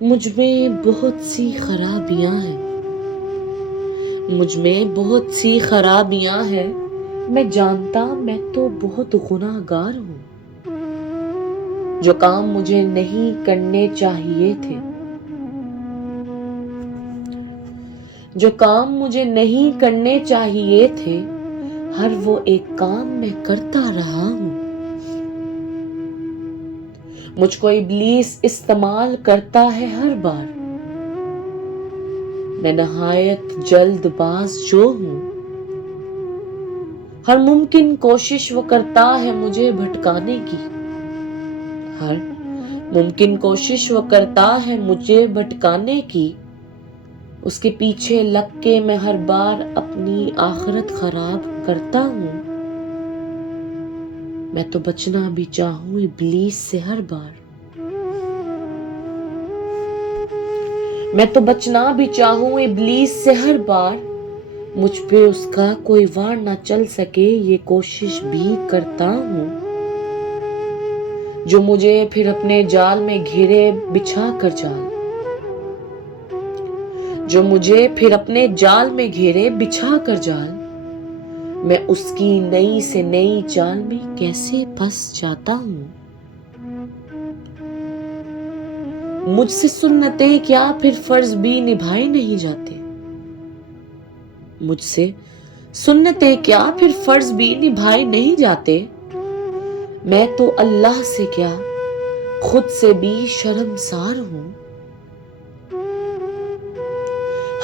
مجھ میں بہت سی خرابیاں ہیں، مجھ میں بہت سی خرابیاں ہیں، میں جانتا میں تو بہت گناہ گار ہوں۔ جو کام مجھے نہیں کرنے چاہیے تھے، جو کام مجھے نہیں کرنے چاہیے تھے، ہر وہ ایک کام میں کرتا رہا ہوں۔ مجھ کو ابلیس استعمال کرتا ہے ہر بار، میں نہایت جلد باز جو ہوں۔ ہر ممکن کوشش وہ کرتا ہے مجھے بھٹکانے کی، ہر ممکن کوشش وہ کرتا ہے مجھے بھٹکانے کی۔ اس کے پیچھے لگ کے میں ہر بار اپنی آخرت خراب کرتا ہوں۔ میں تو بچنا بھی چاہوں ابلیس سے ہر بار، میں تو بچنا بھی چاہوں ابلیس سے ہر بار، مجھ پہ اس کا کوئی وار نہ چل سکے یہ کوشش بھی کرتا ہوں۔ جو مجھے پھر اپنے جال میں گھیرے بچھا کر جال، جو مجھے پھر اپنے جال میں گھیرے بچھا کر جال، میں اس کی نئی سے نئی چال میں کیسے پھنس جاتا ہوں۔ مجھ سے سنتیں کیا پھر فرض بھی نبھائے نہیں جاتے، مجھ سے سنتیں کیا پھر فرض بھی نبھائے نہیں جاتے۔ میں تو اللہ سے کیا خود سے بھی شرمسار ہوں۔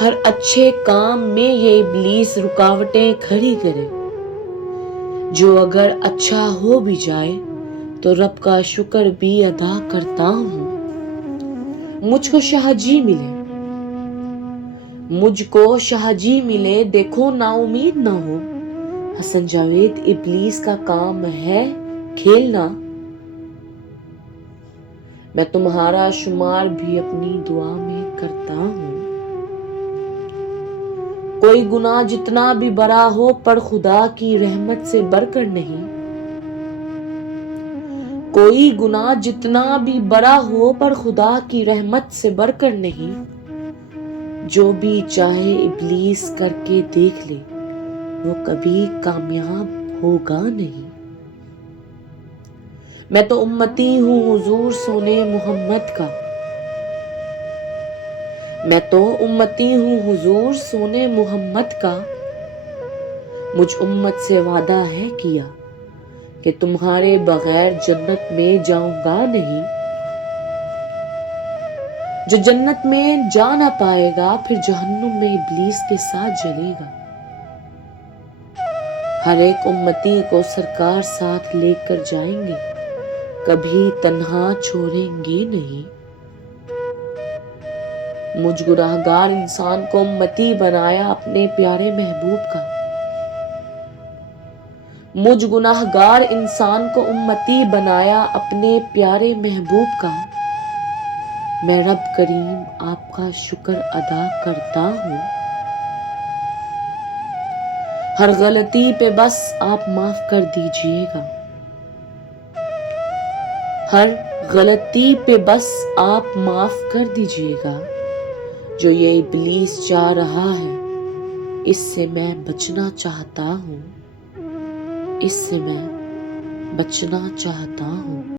ہر اچھے کام میں یہ ابلیس رکاوٹیں کھڑی کرے، جو اگر اچھا ہو بھی جائے تو رب کا شکر بھی ادا کرتا ہوں۔ مجھ کو شاہ جی ملے، مجھ کو شاہ جی ملے، دیکھو نا امید نہ ہو۔ حسن جاوید ابلیس کا کام ہے کھیلنا، میں تمہارا شمار بھی اپنی دعا میں کرتا ہوں۔ کوئی گناہ جتنا بھی بڑا ہو پر خدا کی رحمت سے بڑھ کر نہیں، کوئی گناہ جتنا بھی بڑا ہو پر خدا کی رحمت سے بڑھ کر نہیں۔ جو بھی چاہے ابلیس کر کے دیکھ لے، وہ کبھی کامیاب ہوگا نہیں۔ میں تو امتی ہوں حضور سونے محمد کا، میں تو امتی ہوں حضور سونے محمد کا۔ مجھ امت سے وعدہ ہے کیا کہ تمہارے بغیر جنت میں جاؤں گا نہیں۔ جو جنت میں جا نہ پائے گا پھر جہنم میں ابلیس کے ساتھ جلے گا۔ ہر ایک امتی کو سرکار ساتھ لے کر جائیں گے، کبھی تنہا چھوڑیں گے نہیں۔ مجھ گناہگار انسان کو امتی بنایا اپنے پیارے محبوب کا، مجھ گناہگار انسان کو امتی بنایا اپنے پیارے محبوب کا۔ میں رب کریم آپ کا شکر ادا کرتا ہوں۔ ہر غلطی پہ بس آپ معاف کر دیجئے گا، ہر غلطی پہ بس آپ معاف کر دیجئے گا۔ جو یہ ابلیس چاہ رہا ہے اس سے میں بچنا چاہتا ہوں، اس سے میں بچنا چاہتا ہوں۔